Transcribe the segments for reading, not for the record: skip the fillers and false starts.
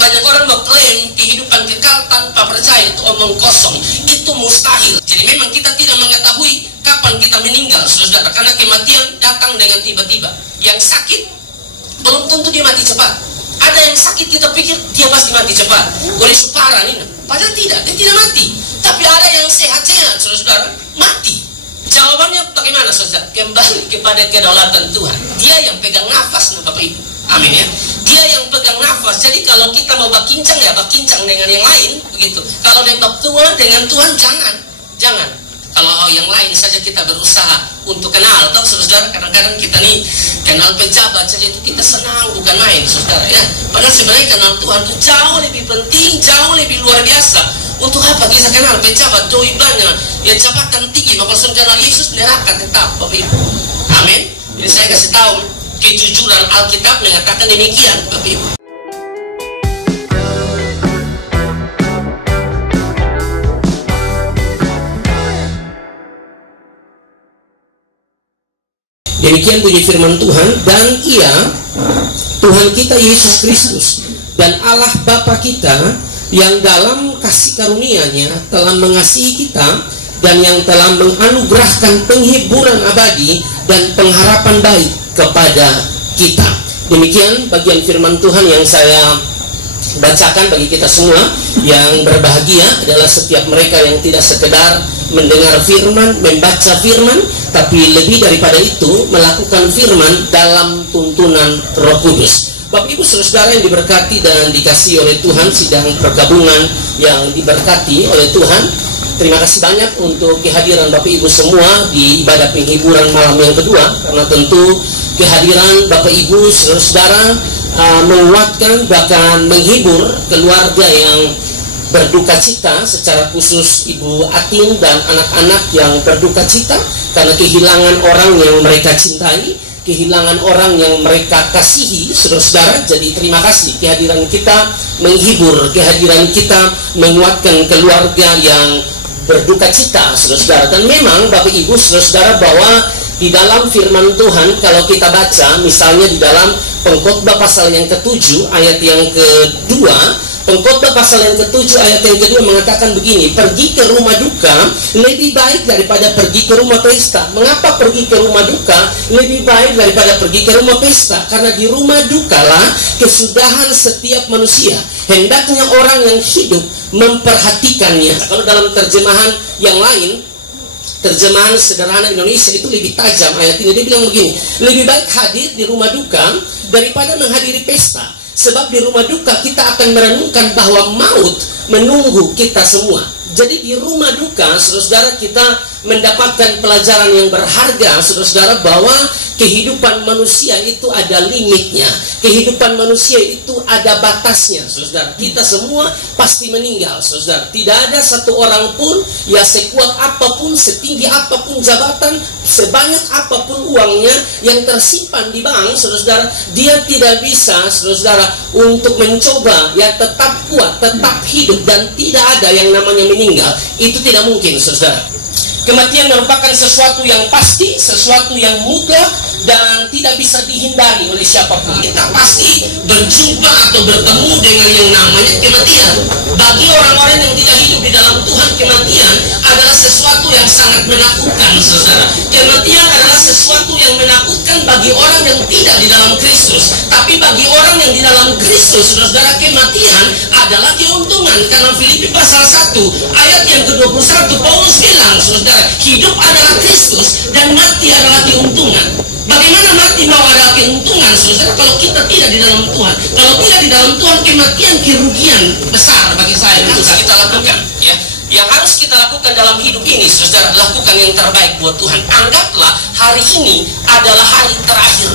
Banyak orang mengklaim kehidupan kekal tanpa percaya itu omong kosong. Itu mustahil. Jadi memang kita tidak mengetahui kapan kita meninggal, saudara, karena kematian datang dengan tiba-tiba. Yang sakit belum tentu dia mati cepat. Ada yang sakit kita pikir dia pasti mati cepat. Oleh parah ini, padahal tidak, dia tidak mati. Tapi ada yang sehat-sehat, saudara, mati. Jawabannya bagaimana, saudara? Kembali kepada kedaulatan Tuhan. Dia yang pegang nafas, Bapak Ibu. Amin ya. Dia yang pegang nafas. Jadi kalau kita mau berkincang ya berkincang dengan yang lain, begitu. Kalau nembak Tuhan dengan Tuhan jangan. Kalau yang lain saja kita berusaha untuk kenal, toh saudara, kadang-kadang kita nih kenal pejabat saja itu kita senang, bukan main, saudara ya. Padahal sebenarnya kenal Tuhan itu jauh lebih penting, jauh lebih luar biasa. Untuk apa kita kenal pejabat, doi banyak, ya jabatan tinggi, maka langsung kenal Yesus, neraka tetap, Bapak Ibu. Amin. Jadi saya kasih tahu, kejujuran Alkitab mengatakan demikian, Bapak Ibu. Demikian bunyi firman Tuhan, dan Ia, Tuhan kita Yesus Kristus, dan Allah Bapa kita, yang dalam kasih karunia-Nya telah mengasihi kita, dan yang telah menganugerahkan penghiburan abadi dan pengharapan baik kepada kita. Demikian bagian firman Tuhan yang saya bacakan bagi kita semua. Yang berbahagia adalah setiap mereka yang tidak sekedar mendengar firman, membaca firman, tapi lebih daripada itu melakukan firman dalam tuntunan Roh Kudus. Bapak Ibu saudara yang diberkati dan dikasihi oleh Tuhan, sidang pergabungan yang diberkati oleh Tuhan, terima kasih banyak untuk kehadiran Bapak Ibu semua di ibadah penghiburan malam yang kedua. Karena tentu kehadiran Bapak Ibu saudara menguatkan bahkan menghibur keluarga yang berduka cita, secara khusus Ibu Atin dan anak-anak yang berduka cita karena kehilangan orang yang mereka cintai, kehilangan orang yang mereka kasihi, saudara-saudara. Jadi terima kasih kehadiran kita menghibur, kehadiran kita menguatkan keluarga yang berduka cita, saudara-saudara. Dan memang Bapak Ibu saudara-saudara, bahwa di dalam firman Tuhan kalau kita baca misalnya di dalam Pengkhotbah pasal yang ke-7 ayat yang kedua, Pengkhotbah pasal yang ke-7 ayat yang kedua mengatakan begini, pergi ke rumah duka lebih baik daripada pergi ke rumah pesta. Mengapa pergi ke rumah duka lebih baik daripada pergi ke rumah pesta? Karena di rumah dukalah kesudahan setiap manusia. Hendaknya orang yang hidup memperhatikannya. Kalau dalam terjemahan yang lain, terjemahan sederhana Indonesia itu lebih tajam ayat ini. Dia bilang begini, lebih baik hadir di rumah duka daripada menghadiri pesta. Sebab di rumah duka kita akan merenungkan bahwa maut menunggu kita semua. Jadi di rumah duka, saudara-saudara, kita mendapatkan pelajaran yang berharga, saudara-saudara, bahwa kehidupan manusia itu ada limitnya. Kehidupan manusia itu ada batasnya, saudara. Kita semua pasti meninggal, saudara. Tidak ada satu orang pun, ya sekuat apapun, setinggi apapun jabatan, sebanyak apapun uangnya yang tersimpan di bank, saudara-saudara, dia tidak bisa, saudara-saudara, untuk mencoba ya tetap kuat, tetap hidup, dan tidak ada yang namanya meninggal. Itu tidak mungkin, saudara. Kematian merupakan sesuatu yang pasti, sesuatu yang mutlak, dan tidak bisa dihindari oleh siapapun. Kita pasti berjumpa atau bertemu dengan yang namanya kematian. Bagi orang-orang yang tidak hidup di dalam Tuhan, kematian adalah sesuatu yang sangat menakutkan, saudara. Kematian adalah sesuatu yang menakutkan bagi orang yang tidak di dalam Kristus. Tapi bagi orang yang di dalam Kristus, saudara, kematian adalah keuntungan. Karena Filipi pasal 1 ayat yang ke-21 Paulus bilang, saudara, hidup adalah Kristus dan mati adalah keuntungan. Bagaimana mati mau ada keuntungan, saudara, kalau kita tidak di dalam Tuhan? Kalau tidak di dalam Tuhan, kematian kerugian besar bagi saya. Yang harus kita lakukan, ya, yang harus kita lakukan dalam hidup ini, saudara, lakukan yang terbaik buat Tuhan. Anggaplah hari ini adalah hari terakhir.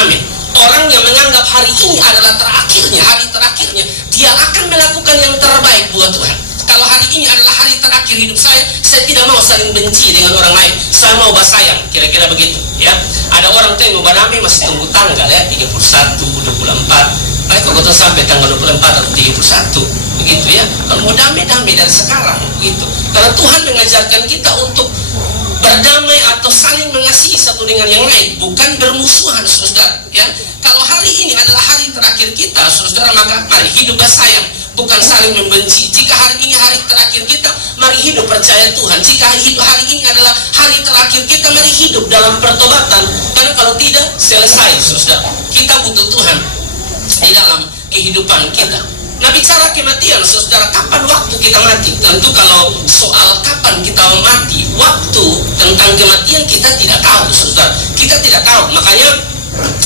Amin. Orang yang menganggap hari ini adalah terakhirnya, hari terakhirnya, dia akan melakukan yang terbaik buat Tuhan. Kalau hari ini adalah hari terakhir hidup saya tidak mau saling benci dengan orang lain. Saya mau bersayang, kira-kira begitu, ya. Ada orang tuh yang mau berdamai masih tunggu tanggal, ya, 31, 24. Baik, kalau kita sampai tanggal 24 atau 31, begitu ya. Kalau mau damai-damai dari sekarang, begitu. Karena Tuhan mengajarkan kita untuk berdamai atau saling mengasihi satu dengan yang lain, bukan bermusuhan, saudara. Ya, kalau hari ini adalah hari terakhir kita, saudara, maka mari hidup bersayang, bukan saling membenci. Jika hari ini hari terakhir kita, mari hidup percaya Tuhan. Jika hari ini adalah hari terakhir kita, mari hidup dalam pertobatan. Karena kalau tidak, selesai, saudara. Kita butuh Tuhan di dalam kehidupan kita. Nah, bicara kematian, saudara, kapan waktu kita mati? Tentu kalau soal kapan kita mati, waktu tentang kematian kita tidak tahu, saudara. Kita tidak tahu. Makanya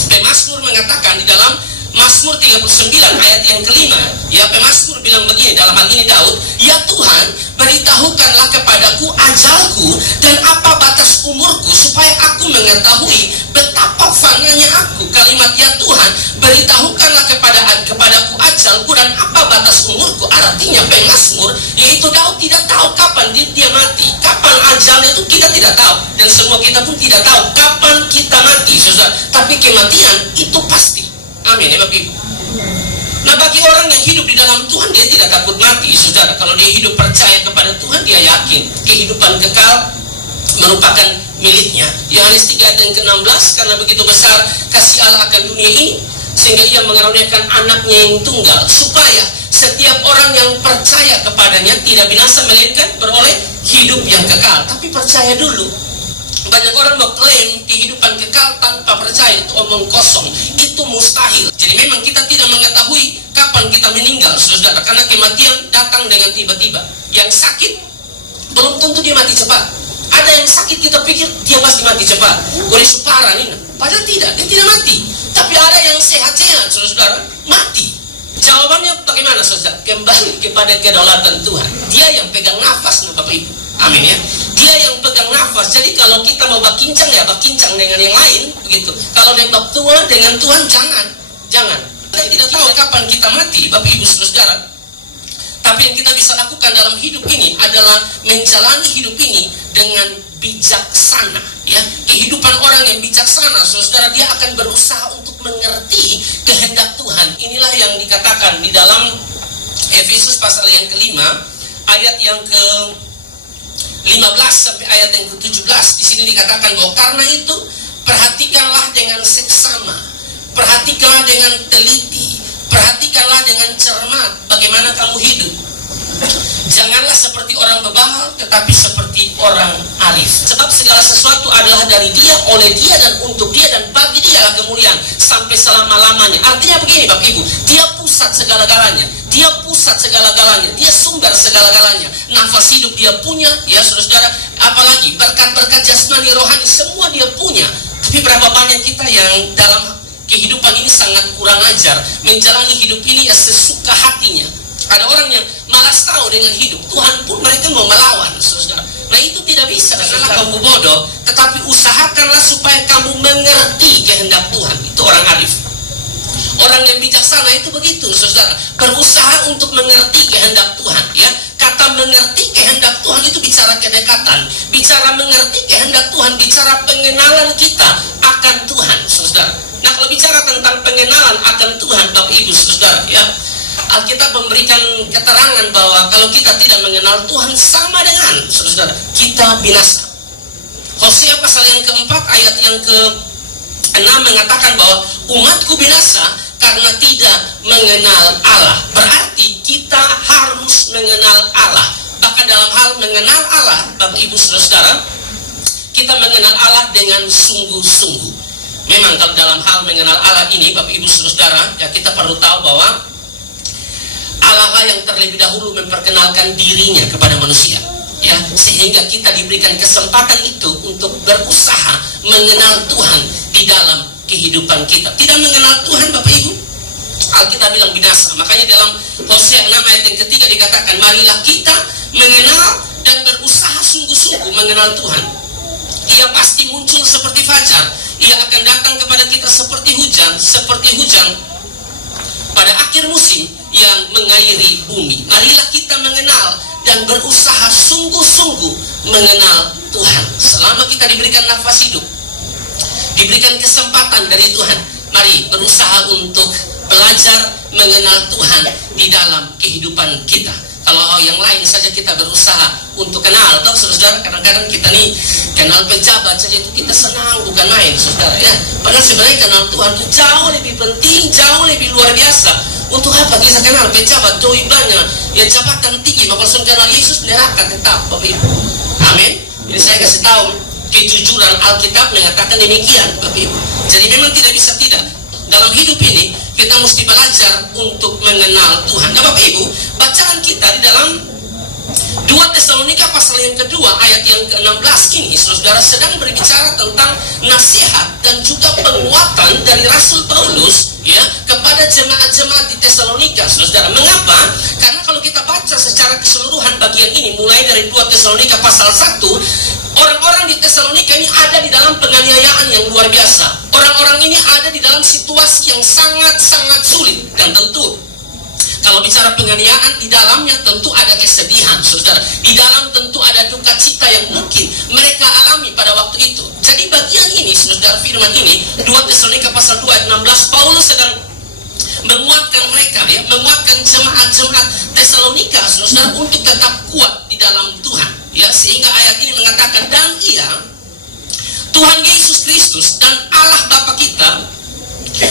pemazmur mengatakan di dalam Mazmur 39 ayat yang kelima, ya, pemazmur bilang begini, dalam hal ini Daud, ya Tuhan, beritahukanlah kepadaku ajalku dan apa batas umurku, supaya aku mengetahui betapa fananya aku. Kalimat ya Tuhan, beritahukanlah kepadaku ajalku dan apa batas umurku, artinya pemazmur, yaitu Daud tidak tahu kapan dia mati, kapan ajalnya itu kita tidak tahu, dan semua kita pun tidak tahu kapan kita mati, saudara. Tapi kematian itu pasti. Amin, ya Bapak Ibu. Nah, bagi orang yang hidup di dalam Tuhan, dia tidak takut mati, saudara. Kalau dia hidup percaya kepada Tuhan, dia yakin kehidupan kekal merupakan miliknya. Yohanes 3 ayat yang ke-16, karena begitu besar kasih Allah akan dunia ini, sehingga ia mengaruniakan anaknya yang tunggal, supaya setiap orang yang percaya kepadanya tidak binasa, melainkan beroleh hidup yang kekal. Tapi percaya dulu. Banyak orang mengklaim kehidupan kekal tanpa percaya, itu omong kosong, itu mustahil. Jadi memang kita tidak mengetahui kapan kita meninggal, saudara, karena kematian datang dengan tiba-tiba. Yang sakit belum tentu dia mati cepat. Ada yang sakit kita pikir dia pasti mati cepat, oleh suparan ini, padahal tidak, dia tidak mati. Tapi ada yang sehat-sehat, saudara, mati. Jawabannya bagaimana, saudara? Kembali kepada kedaulatan Tuhan. Dia yang pegang nafas, Bapak Ibu. Amin, ya. Dia yang pegang nafas. Jadi kalau kita mau berkincang, ya berkincang dengan yang lain, begitu. Kalau dengan Tuhan, jangan. Kita tidak tahu kapan kita mati, Bapak Ibu saudara. Tapi yang kita bisa lakukan dalam hidup ini adalah menjalani hidup ini dengan bijaksana. Ya, kehidupan orang yang bijaksana, saudara, dia akan berusaha untuk mengerti kehendak Tuhan. Inilah yang dikatakan di dalam Efesus pasal yang kelima, ayat yang ke-15 sampai ayat yang ke-17. Di sini dikatakan bahwa karena itu perhatikanlah dengan seksama, perhatikanlah dengan teliti, perhatikanlah dengan cermat bagaimana kamu hidup. Janganlah seperti orang bebal, tetapi seperti orang arif. Sebab segala sesuatu adalah dari Dia, oleh Dia, dan untuk Dia, dan bagi Dia kemuliaan sampai selama-lamanya. Artinya begini, Bapak Ibu, Dia pusat segala-galanya, Dia pusat segala-galanya, Dia sumber segala-galanya. Nafas hidup Dia punya, ya saudara. Apalagi berkat-berkat jasmani, rohani, semua Dia punya. Tapi berapa banyak kita yang dalam kehidupan ini sangat kurang ajar, menjalani hidup ini ya sesuka hatinya. Ada orang yang malas tahu dengan hidup. Tuhan pun mereka mau melawan, saudara. Nah, itu tidak bisa. Janganlah kamu bodoh, tetapi usahakanlah supaya kamu mengerti kehendak Tuhan. Itu orang arif. Orang yang bijaksana itu begitu, saudara. Berusaha untuk mengerti kehendak Tuhan. Ya, kata mengerti kehendak Tuhan itu bicara kedekatan. Bicara mengerti kehendak Tuhan, bicara pengenalan kita akan Tuhan, saudara. Nah, kalau bicara tentang pengenalan akan Tuhan, Bapak Ibu saudara, ya, Alkitab memberikan keterangan bahwa kalau kita tidak mengenal Tuhan, sama dengan, saudara, kita binasa. Hosea pasal yang keempat ayat yang ke-6 mengatakan bahwa umatku binasa karena tidak mengenal Allah. Berarti kita harus mengenal Allah. Bahkan dalam hal mengenal Allah, Bapak Ibu saudara, kita mengenal Allah dengan sungguh-sungguh. Memang kalau dalam hal mengenal Allah ini, Bapak Ibu saudara, ya, kita perlu tahu bahwa Allah yang terlebih dahulu memperkenalkan dirinya kepada manusia, ya, sehingga kita diberikan kesempatan itu untuk berusaha mengenal Tuhan di dalam kehidupan kita. Tidak mengenal Tuhan, Bapak Ibu, Alkitab bilang binasa. Makanya dalam Hosea 6 ayat yang ketiga dikatakan, marilah kita mengenal dan berusaha sungguh-sungguh mengenal Tuhan. Ia pasti muncul seperti fajar, Ia akan datang kepada kita seperti hujan pada akhir musim yang mengairi bumi. Marilah kita mengenal dan berusaha sungguh-sungguh mengenal Tuhan. Selama kita diberikan nafas hidup, diberikan kesempatan dari Tuhan, mari berusaha untuk belajar mengenal Tuhan di dalam kehidupan kita. Kalau Kalau yang lain saja kita berusaha untuk kenal, tahu saudara, kadang-kadang kita nih kenal pejabat saja itu kita senang, bukan main saudara ya. Padahal sebenarnya kenal Tuhan itu jauh lebih penting, jauh lebih luar biasa. Untuk apa kita kenal pejabat, doi banyak, ya jabatan tinggi, maka langsung kenal Yesus, neraka tetap, Bapak Ibu. Amin. Jadi saya kasih tahu, kejujuran Alkitab mengatakan demikian, Bapak Ibu. Jadi memang tidak bisa tidak. Dalam hidup ini kita mesti belajar untuk mengenal Tuhan. Nah, Bapak Ibu, bacaan kita di dalam 2 Tesalonika pasal yang kedua ayat yang ke-16 ini, saudara, sedang berbicara tentang nasihat dan juga penguatan dari Rasul Paulus ya kepada jemaat-jemaat di Tesalonika, saudara. Mengapa? Karena kalau kita baca secara keseluruhan bagian ini mulai dari 2 Tesalonika pasal 1, orang-orang di Tesalonika ini ada di dalam penganiayaan yang luar biasa. Orang-orang ini ada di dalam situasi yang sangat-sangat sulit. Dan tentu kalau bicara penganiayaan, di dalamnya tentu ada kesedihan, saudara. Di dalam tentu ada duka cita yang mungkin mereka alami pada waktu itu. Jadi bagian ini, saudara, firman ini 2 Tesalonika pasal 2 ayat 16, Paulus sedang menguatkan mereka ya, menguatkan jemaat-jemaat Tesalonika, saudara, untuk tetap kuat di dalam Tuhan ya. Sehingga ayat ini mengatakan, dan ia, Tuhan Yesus Kristus dan Allah Bapa kita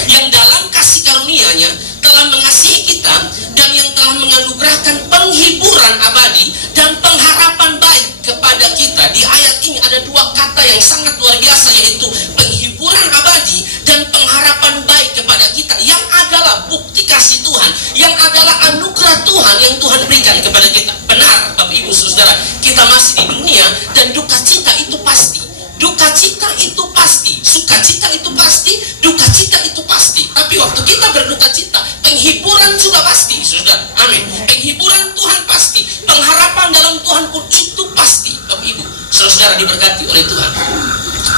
yang dalam kasih karunia-Nya telah mengasihi kita dan yang telah menganugerahkan penghiburan abadi dan pengharapan baik kepada kita. Di ayat ini ada dua kata yang sangat luar biasa, yaitu penghiburan abadi dan pengharapan baik kepada kita, yang adalah bukti kasih Tuhan, yang adalah anugerah Tuhan yang Tuhan berikan kepada kita. Benar, Bapak Ibu Saudara, kita masih di dunia dan duka cita itu pasti. Duka cita itu pasti, sukacita itu pasti, duka cita itu pasti. Tapi waktu kita berduka cita, penghiburan juga pasti, saudara. Amin. Penghiburan Tuhan pasti, pengharapan dalam Tuhan pun itu pasti, Bapak Ibu. Saudara diberkati oleh Tuhan.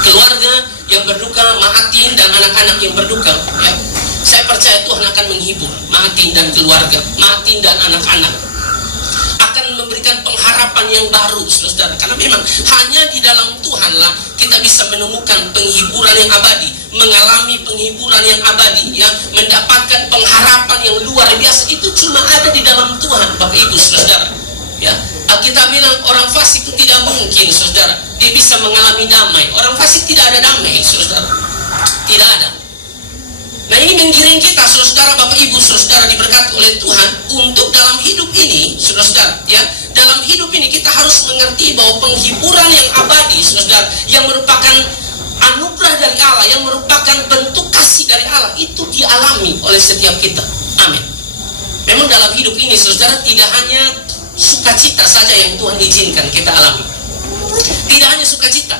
Keluarga yang berduka, Maatin dan anak-anak yang berduka, ya, saya percaya Tuhan akan menghibur Maatin dan keluarga, Maatin dan anak-anak. Akan memberikan pengharapan yang baru, saudara. Karena memang hanya di dalam Tuhanlah kita bisa menemukan penghiburan yang abadi, mengalami penghiburan yang abadi, ya, mendapatkan pengharapan yang luar biasa. Itu cuma ada di dalam Tuhan, Bapak Ibu Saudara. Ya, kita bilang orang fasik itu tidak mungkin, saudara, dia bisa mengalami damai. Orang fasik tidak ada damai, saudara. Tidak ada. Nah, ini menggiring kita, saudara, Bapak Ibu Saudara diberkati oleh Tuhan, untuk dalam hidup ini, saudara, ya, dalam hidup ini kita harus mengerti bahwa penghiburan yang abadi, saudara, yang merupakan anugerah dari Allah, yang merupakan bentuk kasih dari Allah, itu dialami oleh setiap kita. Amin. Memang dalam hidup ini, saudara, tidak hanya sukacita saja yang Tuhan izinkan kita alami. Tidak hanya sukacita,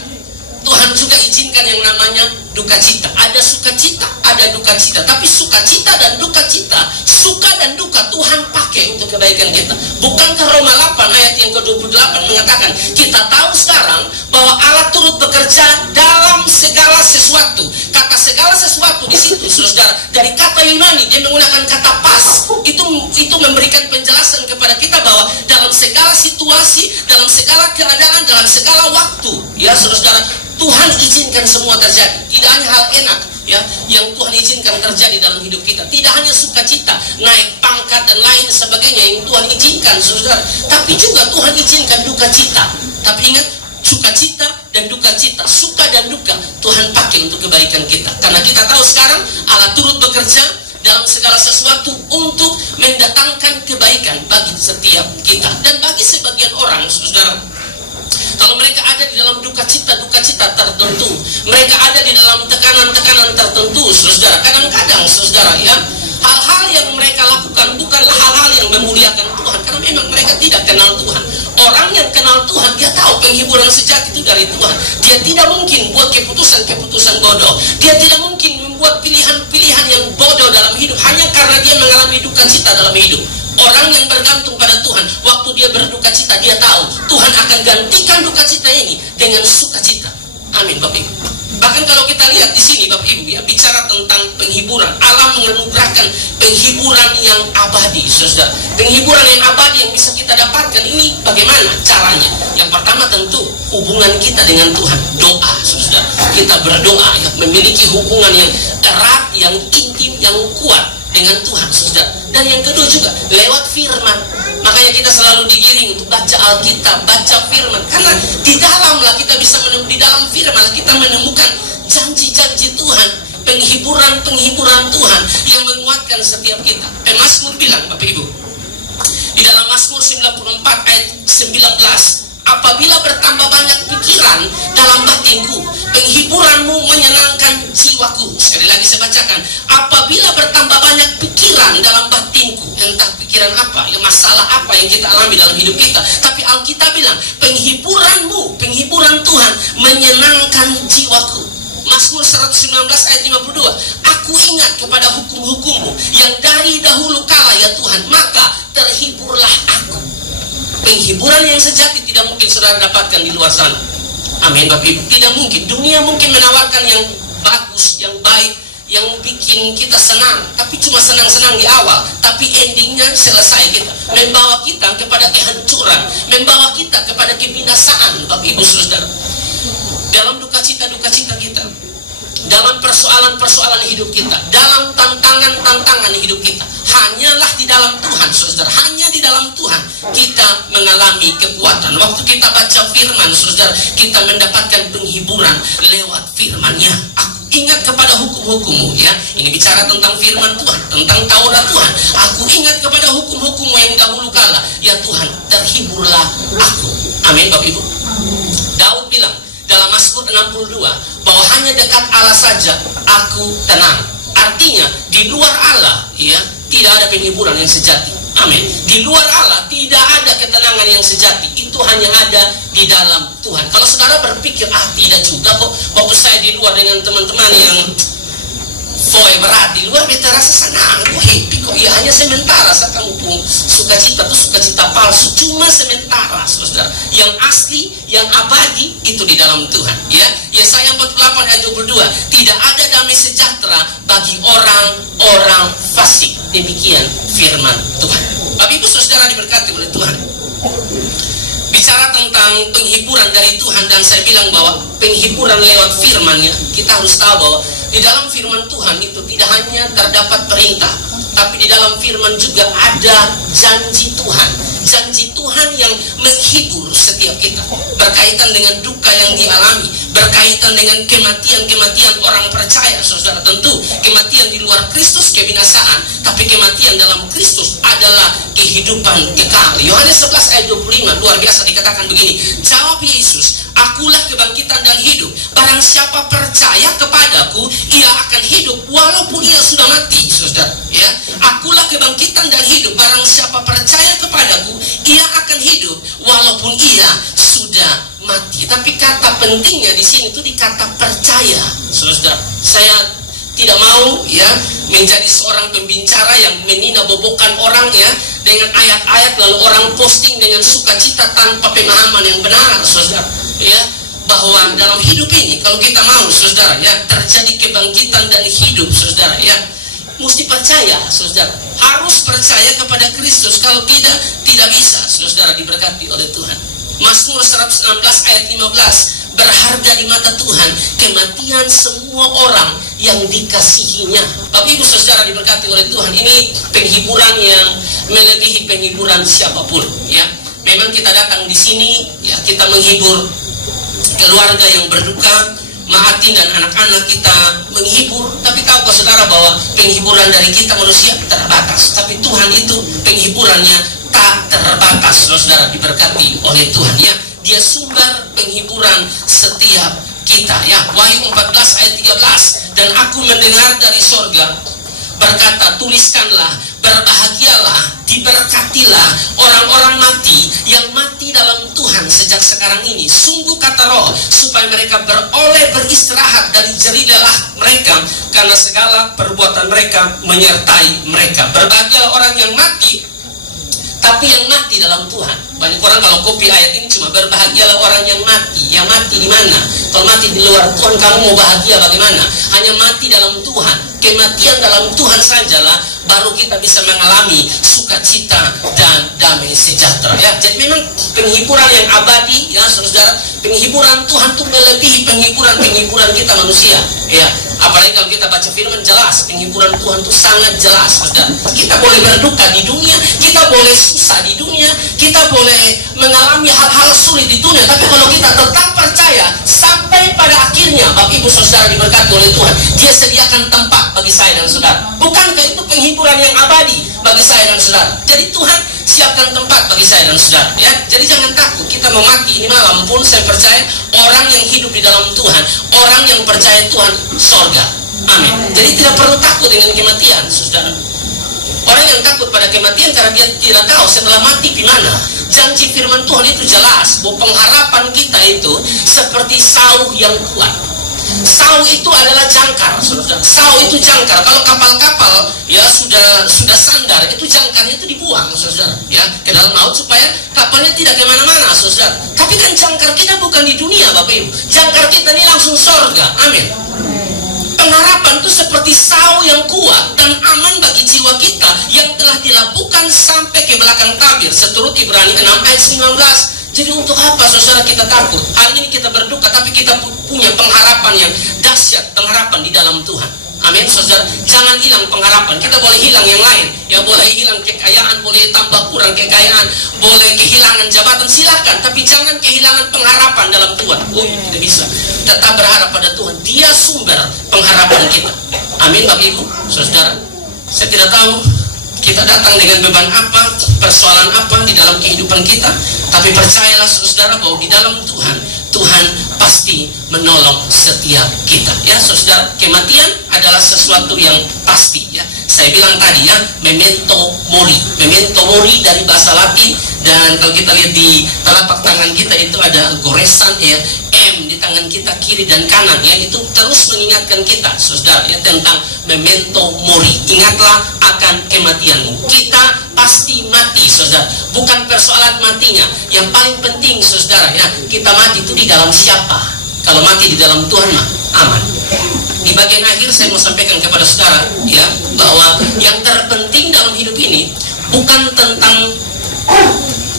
Tuhan juga izinkan yang namanya duka cita. Ada sukacita, ada duka cita. Tapi sukacita dan duka cita, suka dan duka Tuhan pakai untuk kebaikan kita. Bukankah Roma 8 ayat yang ke-28 mengatakan, kita tahu sekarang bahwa Allah turut bekerja dalam segala sesuatu. Kata segala sesuatu di situ, saudara, dari kata Yunani dia menggunakan kata pas. Itu memberikan penjelasan kepada kita bahwa dalam segala situasi, dalam segala keadaan, dalam segala waktu, ya saudara, Tuhan izinkan semua terjadi. Tidak hanya hal enak, ya, yang Tuhan izinkan terjadi dalam hidup kita. Tidak hanya sukacita, naik pangkat dan lain sebagainya yang Tuhan izinkan, saudara. Tapi juga Tuhan izinkan duka cita. Tapi ingat, sukacita dan duka cita, suka dan duka, Tuhan pakai untuk kebaikan kita. Karena kita tahu sekarang Allah turut bekerja dalam segala sesuatu untuk mendatangkan kebaikan bagi setiap kita. Dan bagi sebagian orang, saudara, kalau mereka ada di dalam duka cita tertentu, mereka ada di dalam tekanan-tekanan tertentu, saudara, kadang-kadang, saudara, ya, hal-hal yang mereka lakukan bukanlah hal-hal yang memuliakan Tuhan, karena memang mereka tidak kenal Tuhan. Orang yang kenal Tuhan, dia tahu penghiburan sejati itu dari Tuhan. Dia tidak mungkin buat keputusan-keputusan bodoh. Dia tidak mungkin membuat pilihan-pilihan yang bodoh dalam hidup hanya karena dia mengalami duka cita dalam hidup. Orang yang bergantung pada Tuhan, waktu dia berduka cita, dia tahu Tuhan akan gantikan duka cita ini dengan sukacita. Amin, Bapak Ibu. Bahkan kalau kita lihat di sini, Bapak Ibu, ya, bicara tentang penghiburan, Allah menganugerahkan penghiburan yang abadi, saudara. Penghiburan yang abadi yang bisa kita dapatkan ini bagaimana caranya? Yang pertama tentu hubungan kita dengan Tuhan, doa, saudara. Kita berdoa, ya, memiliki hubungan yang erat, yang intim, yang kuat dengan Tuhan, saudara. Dan yang kedua juga lewat firman. Makanya makanya kita selalu digiring untuk baca Alkitab, baca firman. Karena di dalamlah kita bisa menemukan, di dalam firman kita menemukan janji-janji Tuhan, penghiburan-penghiburan Tuhan yang menguatkan setiap kita. Mazmur bilang, Bapak Ibu, di dalam Mazmur 94 ayat 19, apabila bertambah banyak pikiran dalam batinku, penghiburanmu menyenangkan jiwaku. Sekali lagi saya bacakan, apabila bertambah banyak pikiran dalam batinku, entah pikiran apa, ya masalah apa yang kita alami dalam hidup kita, tapi Alkitab bilang, penghiburanmu, penghiburan Tuhan menyenangkan jiwaku. Mazmur 119 ayat 52, aku ingat kepada hukum-hukummu yang dari dahulu kala ya Tuhan, maka terhiburlah aku. Penghiburan yang sejati tidak mungkin saudara dapatkan di luar sana. Amin Bapak Ibu, tidak mungkin. Dunia mungkin menawarkan yang bagus, yang baik, yang bikin kita senang, tapi cuma senang-senang di awal, tapi endingnya selesai kita, membawa kita kepada kehancuran, membawa kita kepada kebinasaan. Bapak Ibu saudara, dalam duka cita kita, dalam persoalan-persoalan hidup kita, dalam tantangan-tantangan hidup kita, hanyalah di dalam Tuhan, saudara, hanya di dalam Tuhan kita mengalami kekuatan. Waktu kita baca firman, saudara, kita mendapatkan penghiburan lewat firman-Nya. Aku ingat kepada hukum-hukum-Mu, ya. Ini bicara tentang firman Tuhan, tentang Taurat Tuhan. Aku ingat kepada hukum-hukum-Mu yang dahulu kala, ya Tuhan, terhiburlah aku. Amin Bapak Ibu. Daud bilang dalam Mazmur 62 bahwa hanya dekat Allah saja aku tenang. Artinya di luar Allah, ya, tidak ada penghiburan yang sejati. Amin. Di luar Allah tidak ada ketenangan yang sejati. Itu hanya ada di dalam Tuhan. Kalau saudara berpikir, tidak juga kok, waktu saya di luar dengan teman-teman yang berat, di luar beta rasa senang, happy kok, ya hanya sementara. Saya kamu sukacita itu sukacita palsu, cuma sementara, saudara. Yang asli, yang abadi itu di dalam Tuhan, ya. Yesaya 48 ayat 22, tidak ada damai sejahtera bagi orang-orang fasik. Demikian firman Tuhan. Bapak Ibu saudara diberkati oleh Tuhan. Bicara tentang penghiburan dari Tuhan, dan saya bilang bahwa penghiburan lewat firman-Nya, kita harus tahu bahwa di dalam firman Tuhan itu tidak hanya terdapat perintah, tapi di dalam firman juga ada janji Tuhan. Janji Tuhan yang menghibur setiap kita, berkaitan dengan duka yang dialami, berkaitan dengan kematian-kematian orang percaya. Saudara, tentu kematian di luar Kristus kebinasaan, tapi kematian dalam Kristus adalah kehidupan kekal. Yohanes 11 ayat 25 luar biasa, dikatakan begini, jawab Yesus, akulah kebangkitan dan hidup. Barang siapa percaya kepadaku, ia akan hidup walaupun ia sudah mati. Saudara, ya, akulah kebangkitan dan hidup. Barang siapa percaya kepadaku, ia akan hidup walaupun ia sudah mati. Tapi kata pentingnya di sini itu di kata percaya. Saudara, saya tidak mau, ya, menjadi seorang pembicara yang menina-bobokan orang, ya, dengan ayat-ayat lalu orang posting dengan sukacita tanpa pemahaman yang benar, saudara, ya, bahwa dalam hidup ini kalau kita mau, saudara, ya, terjadi kebangkitan dan hidup, saudara, ya, mesti percaya, saudara, harus percaya kepada Kristus. Kalau tidak bisa, saudara, diberkati oleh Tuhan. Mazmur 116 ayat 15, berharga di mata Tuhan kematian semua orang yang dikasihinya. Bapak Ibu saudara diberkati oleh Tuhan, ini penghiburan yang melebihi penghiburan siapapun, ya. Memang kita datang di sini, ya, kita menghibur keluarga yang berduka, Mahatin dan anak-anak kita menghibur. Tapi tahukah saudara bahwa penghiburan dari kita manusia terbatas, tapi Tuhan itu penghiburannya tak terbatas. Saudara diberkati oleh Tuhan, ya. Dia sumber penghiburan setiap kita, ya. Wahyu 14 ayat 13, dan aku mendengar dari sorga berkata, tuliskanlah, berbahagialah, diberkatilah orang-orang mati yang mati dalam Tuhan sejak sekarang ini. Sungguh kata Roh, supaya mereka beroleh beristirahat dari jerih lelah mereka, karena segala perbuatan mereka menyertai mereka. Berbahagialah orang yang mati, tapi yang mati dalam Tuhan. Banyak orang kalau copy ayat ini cuma berbahagialah orang yang mati. Yang mati di mana? Kalau mati di luar Tuhan, kamu mau bahagia bagaimana? Hanya mati dalam Tuhan. Kematian dalam Tuhan sajalah baru kita bisa mengalami sukacita dan damai sejahtera, ya. Jadi memang penghiburan yang abadi, ya saudara, penghiburan Tuhan itu melebihi penghiburan kita manusia, ya. Apalagi kalau kita baca firman, jelas penghiburan Tuhan itu sangat jelas, saudara. Kita boleh berduka di dunia, kita boleh susah susah di dunia, kita boleh mengalami hal-hal sulit di dunia, tapi kalau kita tetap percaya sampai pada akhirnya, Bapak Ibu Saudara diberkati oleh Tuhan, Dia sediakan tempat bagi saya dan saudara. Bukankah itu penghiburan yang abadi bagi saya dan saudara? Jadi Tuhan siapkan tempat bagi saya dan saudara, ya. Jadi jangan takut, kita mau mati ini malam pun saya percaya orang yang hidup di dalam Tuhan, orang yang percaya Tuhan, sorga. Amin. Jadi tidak perlu takut dengan kematian, saudara. Orang yang takut pada kematian karena dia tidak tahu setelah mati di mana. Janji firman Tuhan itu jelas bahwa pengharapan kita itu seperti sauh yang kuat. Sauh itu adalah jangkar, saudara. Sauh itu jangkar. Kalau kapal-kapal ya sudah sandar, itu jangkarnya itu dibuang, saudara, ya, ke dalam laut supaya kapalnya tidak kemana-mana, saudara. Tapi kan jangkar kita bukan di dunia, Bapak Ibu. Jangkar kita ini langsung sorga. Amin. Pengharapan itu seperti sauh yang kuat dan aman bagi jiwa kita yang telah dilabuhkan sampai ke belakang tabir, seturut Ibrani 6 ayat 19. Jadi untuk apa saudara kita takut? Hari ini kita berduka, tapi kita punya pengharapan yang dahsyat, pengharapan di dalam Tuhan. Amin, saudara. Jangan hilang pengharapan. Kita boleh hilang yang lain, ya, boleh hilang kekayaan, boleh tambah kurang kekayaan, boleh kehilangan jabatan, silakan. Tapi jangan kehilangan pengharapan dalam Tuhan. Oh, tidak bisa. Tetap berharap pada Tuhan. Dia sumber pengharapan kita. Amin, Bapak Ibu, saudara. Saya tidak tahu kita datang dengan beban apa, persoalan apa di dalam kehidupan kita, tapi percayalah saudara bahwa di dalam Tuhan, Tuhan pasti menolong setiap kita, ya saudara. Kematian adalah sesuatu yang pasti, ya. Saya bilang tadi, ya, memento mori. Memento mori dari bahasa Latin, dan kalau kita lihat di telapak tangan kita itu ada goresan, ya, M di tangan kita kiri dan kanan, ya, itu terus mengingatkan kita, saudara, ya, tentang memento mori. Ingatlah akan kematianmu. Kita pasti mati, saudara. Bukan persoalan matinya. Yang paling penting, saudara, ya, kita mati itu di dalam siapa? Kalau mati di dalam Tuhan mah aman. Di bagian akhir saya mau sampaikan kepada saudara, ya, bahwa yang terpenting dalam hidup ini bukan tentang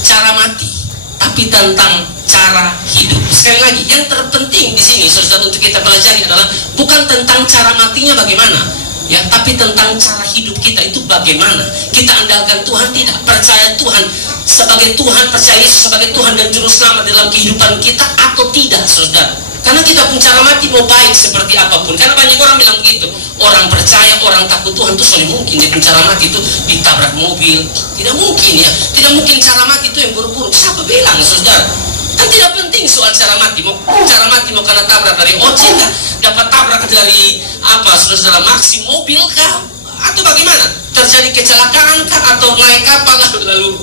cara mati, tapi tentang cara hidup. Sekali lagi, yang terpenting di sini, saudara, untuk kita pelajari adalah bukan tentang cara matinya bagaimana, ya, tapi tentang cara hidup kita itu bagaimana. Kita andalkan Tuhan, tidak percaya Tuhan sebagai Tuhan, percaya Yesus sebagai Tuhan dan Juru Selamat dalam kehidupan kita atau tidak, saudara. Karena kita pun cara mati mau baik seperti apapun. Karena banyak orang bilang begitu. Orang percaya, orang takut Tuhan itu soalnya mungkin dia pun cara mati itu ditabrak mobil. Tidak mungkin, ya. Tidak mungkin cara mati itu yang buruk-buruk. Siapa bilang, saudara? Kan tidak penting soal cara mati. Cara mati mau karena tabrak dari ojek kah? Dapat tabrak dari apa, saudara, maksi mobil kah? Atau bagaimana? Terjadi kecelakaan kah? Atau naik kapal lalu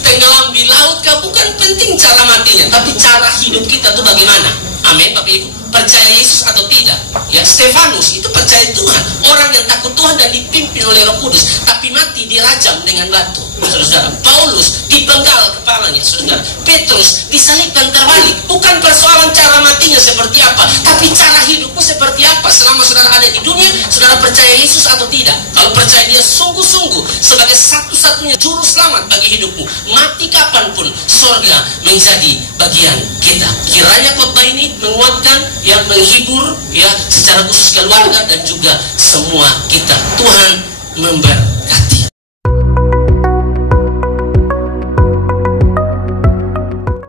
tenggelam di laut kah? Bukan penting cara matinya, tapi cara hidup kita itu bagaimana. Amin, Bapak Ibu. Percaya Yesus atau tidak, ya. Stefanus itu percaya Tuhan, orang yang takut Tuhan dan dipimpin oleh Roh Kudus, tapi mati dirajam dengan batu, saudara. Paulus dipenggal kepalanya, saudara. Petrus disalibkan terbalik. Bukan persoalan cara matinya seperti apa, tapi cara hidupmu seperti apa. Selama saudara ada di dunia, saudara percaya Yesus atau tidak. Kalau percaya Dia sungguh-sungguh sebagai satu-satunya juru selamat bagi hidupmu, mati kapanpun, sorga menjadi bagian kita. Kiranya khotbah ini menguatkan, yang menghibur, ya, secara khusus keluarga dan juga semua kita. Tuhan memberkati.